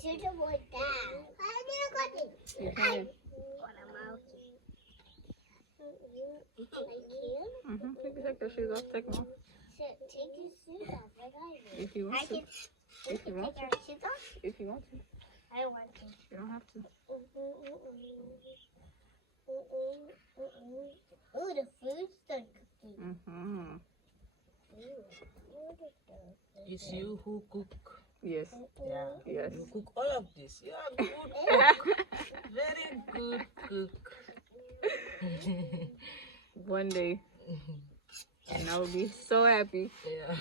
should have put down. You can. Take your shoes off. Take them off. Take your shoes off. If you want to. If you want to. If you want to. I want to. You don't have to. Oh, the food's done cooking. It's you who cook. Yes. Yeah. Yes. You cook all of this. You are good cook. Very good cook. One day. And I will be so happy. Yeah.